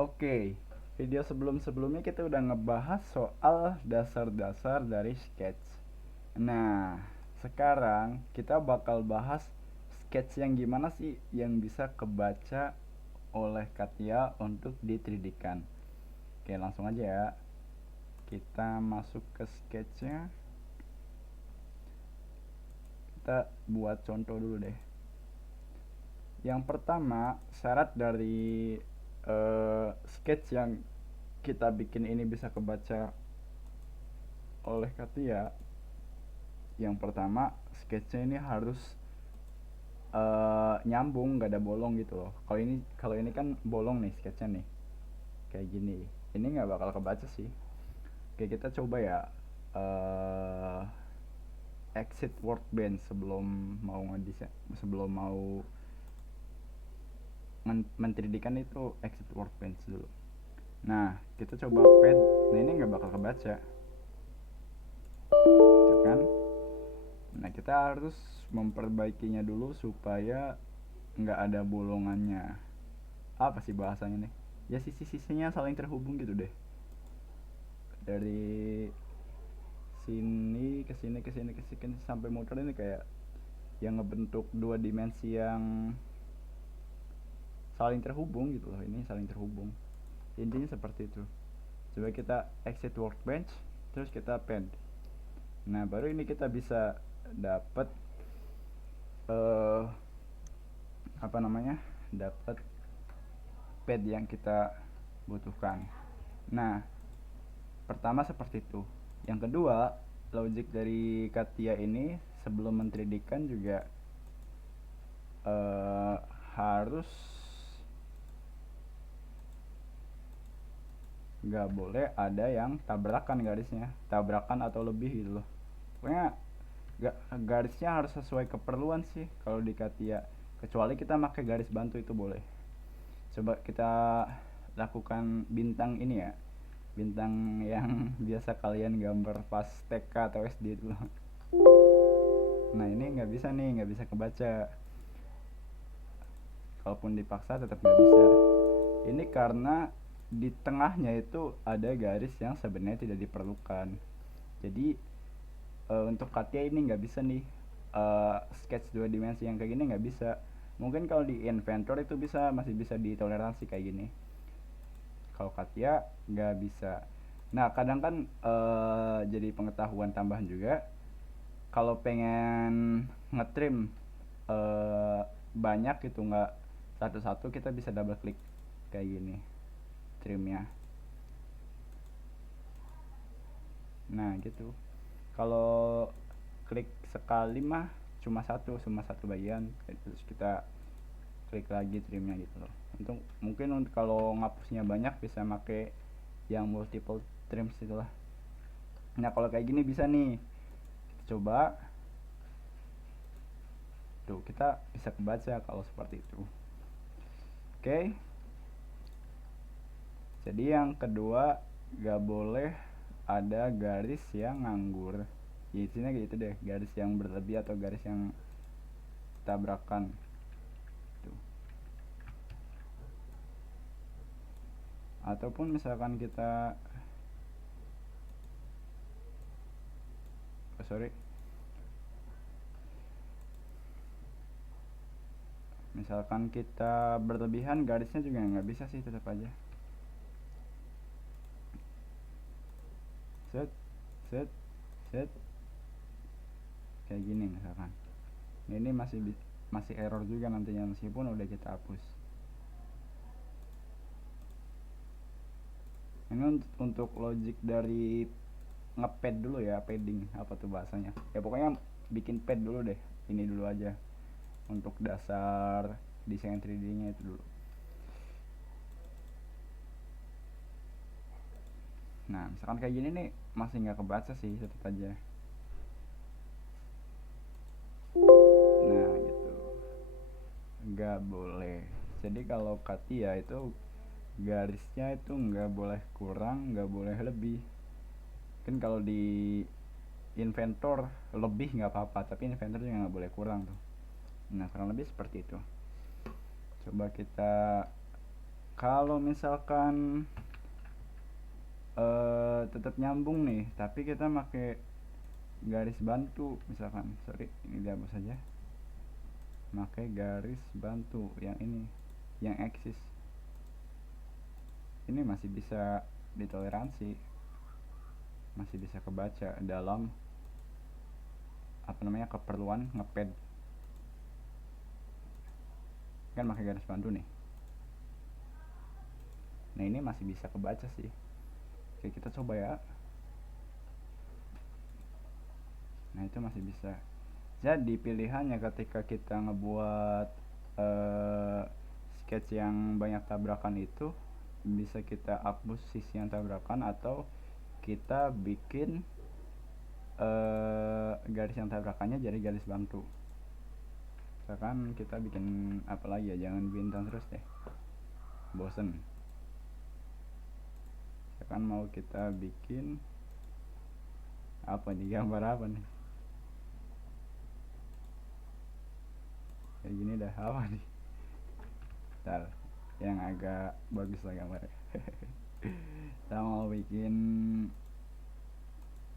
Oke, video sebelum-sebelumnya kita udah ngebahas soal dasar-dasar dari sketch. Nah, sekarang kita bakal bahas sketch yang gimana sih yang bisa kebaca oleh Katia untuk di 3D-kan. Oke, langsung aja ya. Kita masuk ke sketchnya. Kita buat contoh dulu deh. Yang pertama, syarat dari sketch yang kita bikin ini bisa kebaca oleh Katia. Yang pertama, sketchnya ini harus nyambung, nggak ada bolong gitu loh. Kalau ini kan bolong nih sketchnya nih, kayak gini. Ini nggak bakal kebaca sih. Oke, kita coba ya. uh, Exit workbench sebelum mau ngedesain, sebelum mau men-3D-kan itu exit workbench dulu. Nah, kita coba pad. Nah, ini nggak bakal kebaca, gitu kan? Nah, kita harus memperbaikinya dulu supaya nggak ada bolongannya. Apa sih bahasanya nih? Ya sisi-sisinya saling terhubung gitu deh. Dari sini ke sini ke sini ke sini sampai muter ini kayak yang ngebentuk dua dimensi yang saling terhubung gitu loh. Ini saling terhubung. Intinya seperti itu. Coba kita exit workbench, terus kita pen. Nah, baru ini kita bisa dapat uh, apa namanya? Dapat pad yang kita butuhkan. Nah, pertama seperti itu. Yang kedua, logic dari Katia ini sebelum men-3D-kan juga eh, harus nggak boleh ada yang tabrakan garisnya, tabrakan atau lebih gitu loh. Pokoknya garisnya harus sesuai keperluan sih kalau di Katia. Kecuali kita pakai garis bantu itu boleh. Coba kita lakukan bintang ini ya, bintang yang biasa kalian gambar pas TK atau SD itu. Nah, ini nggak bisa nih, nggak bisa kebaca. Kalaupun dipaksa tetap nggak bisa. Ini karena di tengahnya itu ada garis yang sebenarnya tidak diperlukan. Jadi untuk Katia ini nggak bisa nih, sketch dua dimensi yang kayak gini nggak bisa. Mungkin kalau di Inventor itu bisa, masih bisa ditoleransi kayak gini. Kalau Katia nggak bisa. Nah, kadang kan jadi pengetahuan tambahan juga, kalau pengen ngetrim eh, banyak gitu, nggak satu-satu, kita bisa double klik kayak gini trimnya. Nah, gitu. Kalau klik sekali mah cuma satu bagian, terus kita klik lagi trimnya gitu loh. Untuk mungkin untuk kalau ngapusnya banyak bisa make yang multiple trims itulah. Nah, kalau kayak gini bisa nih. Kita coba. Tuh, kita bisa kebaca kalau seperti itu. Oke. Jadi yang kedua, gak boleh ada garis yang nganggur. Ya isinya gitu deh, garis yang berlebih atau garis yang tabrakan. Tuh. Ataupun misalkan kita, oh sorry, misalkan kita berlebihan, garisnya juga nggak bisa sih, tetap aja. Set, set, set, kayak gini misalkan. Ini masih error juga nantinya meskipun udah kita hapus. Ini untuk logic dari ngepad dulu ya, padding apa tuh bahasanya. Ya pokoknya bikin pad dulu deh. Ini dulu aja untuk dasar desain 3D-nya itu dulu. Nah, misalkan kayak gini nih masih nggak kebaca sih, tetap aja. Nah, gitu. Nggak boleh. Jadi kalau Katia itu garisnya itu nggak boleh kurang, nggak boleh lebih. Kan kalau di Inventor lebih nggak apa-apa, tapi Inventor juga nggak boleh kurang tuh. Nah, kurang lebih seperti itu. Coba kita Kalau misalkan tetap nyambung nih tapi kita pakai garis bantu, misalkan sorry ini dihapus saja, pakai garis bantu yang ini, yang eksis, ini masih bisa ditoleransi, masih bisa kebaca dalam apa namanya keperluan ngepad. Kan pakai garis bantu nih, nah ini masih bisa kebaca sih. Oke, kita coba ya. Nah itu masih bisa. Jadi pilihannya ketika kita ngebuat sketch yang banyak tabrakan itu, bisa kita hapus sisi yang tabrakan atau kita bikin garis yang tabrakannya jadi garis bantu. Misalkan kita bikin apa lagi ya, jangan bintang terus deh, bosen. Misalkan mau kita bikin apa nih, gambar apa nih, kayak gini dah, apa nih, ntar yang agak bagus lah gambarnya. Kita mau bikin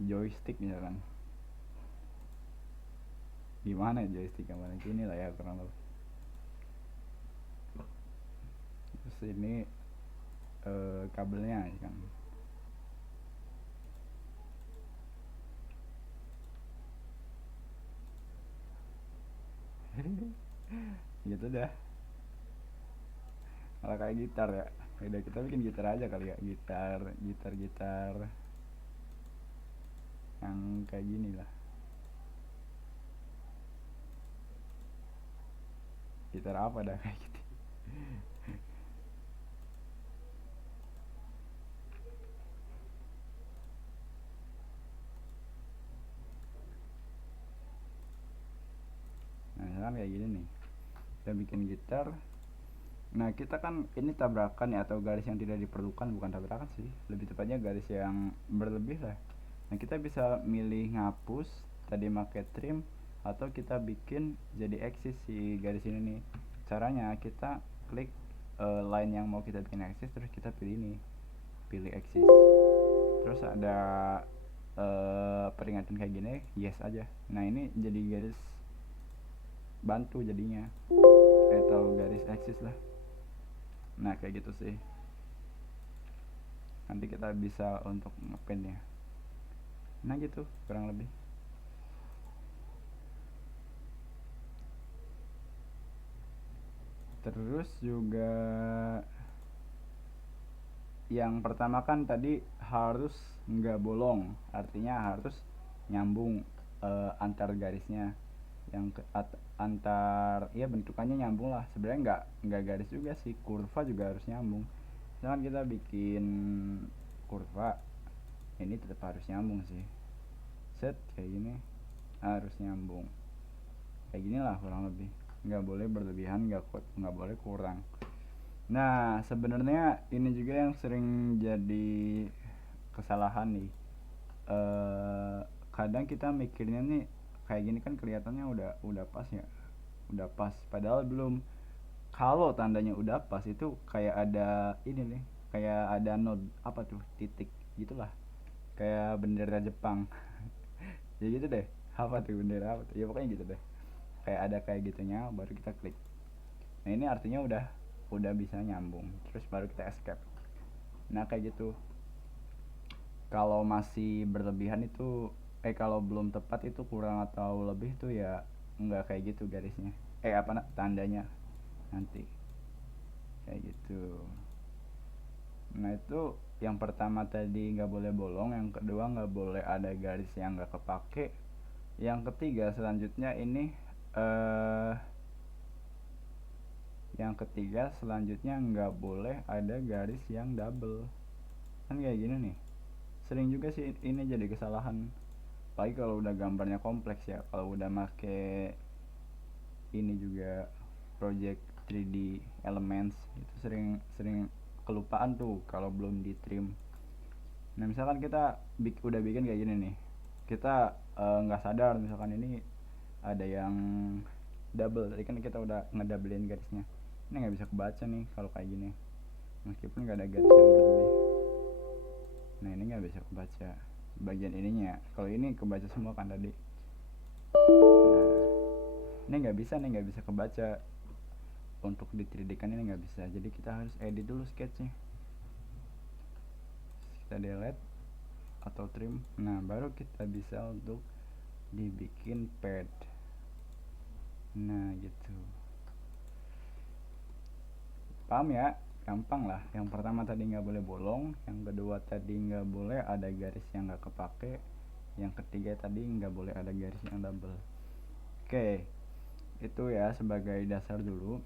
joystick misalkan, gimana joystick gambarnya, gini lah ya kurang lebih. Terus ini kabelnya kan, gitu dah. Malah kayak gitar ya, udah kita bikin gitar aja kali ya, gitar yang kayak gini lah, gitar apa dah kayak gitu. Nah misalkan kayak gini nih, kita bikin gitar. Nah kita kan ini tabrakan ya, atau garis yang tidak diperlukan, bukan tabrakan sih, lebih tepatnya garis yang berlebih lah. Nah kita bisa milih ngapus tadi pakai trim, atau kita bikin jadi eksis si garis ini nih. Caranya kita klik line yang mau kita bikin eksis, terus kita pilih ini, pilih eksis, terus ada peringatan kayak gini, yes aja. Nah ini jadi garis bantu jadinya, atau garis eksis lah. Nah kayak gitu sih, nanti kita bisa untuk ngepen ya. Nah gitu kurang lebih. Terus juga yang pertama kan tadi harus nggak bolong, artinya harus nyambung antar garisnya, yang antar ya bentukannya nyambung lah. Sebenarnya nggak garis juga sih, kurva juga harus nyambung. Misalkan kita bikin kurva, ini tetap harus nyambung sih, set kayak gini harus nyambung, kayak gini lah kurang lebih, nggak boleh berlebihan, nggak boleh kurang. Nah sebenarnya ini juga yang sering jadi kesalahan nih. Kadang kita mikirnya nih kayak gini kan kelihatannya udah pas ya, udah pas, padahal belum. Kalau tandanya udah pas itu kayak ada ini nih, kayak ada node apa tuh, titik gitulah, kayak bendera Jepang. Ya gitu deh, apa tuh bendera apa tuh ya, pokoknya gitu deh, kayak ada kayak gitunya baru kita klik. Nah ini artinya udah bisa nyambung, terus baru kita escape. Nah kayak gitu. Kalau masih berlebihan itu kalau belum tepat itu kurang atau lebih tuh ya nggak kayak gitu garisnya, apa tandanya nanti kayak gitu. Nah itu yang pertama tadi nggak boleh bolong, yang kedua nggak boleh ada garis yang nggak kepake, yang ketiga selanjutnya ini yang ketiga selanjutnya nggak boleh ada garis yang double. Kan kayak gini nih, sering juga sih ini jadi kesalahan, apalagi kalau udah gambarnya kompleks ya, kalau udah make ini juga project 3D elements, itu sering sering kelupaan tuh kalau belum di trim. Nah misalkan kita udah bikin kayak gini nih, kita nggak sadar misalkan ini ada yang double, tadi kan kita udah ngedablein garisnya, ini nggak bisa kebaca nih kalau kayak gini. meskipun nggak ada garis yang berlebih. Nah ini nggak bisa kebaca bagian ininya, kalau ini kebaca semua kan tadi. Nah ini nggak bisa kebaca untuk di 3D kan, ini nggak bisa, jadi kita harus edit dulu sketchnya. Kita delete atau trim, nah baru kita bisa untuk dibikin pad. Nah gitu, paham ya, gampang lah. Yang pertama tadi nggak boleh bolong, yang kedua tadi nggak boleh ada garis yang nggak kepake, yang ketiga tadi nggak boleh ada garis yang double. Oke, itu ya sebagai dasar dulu.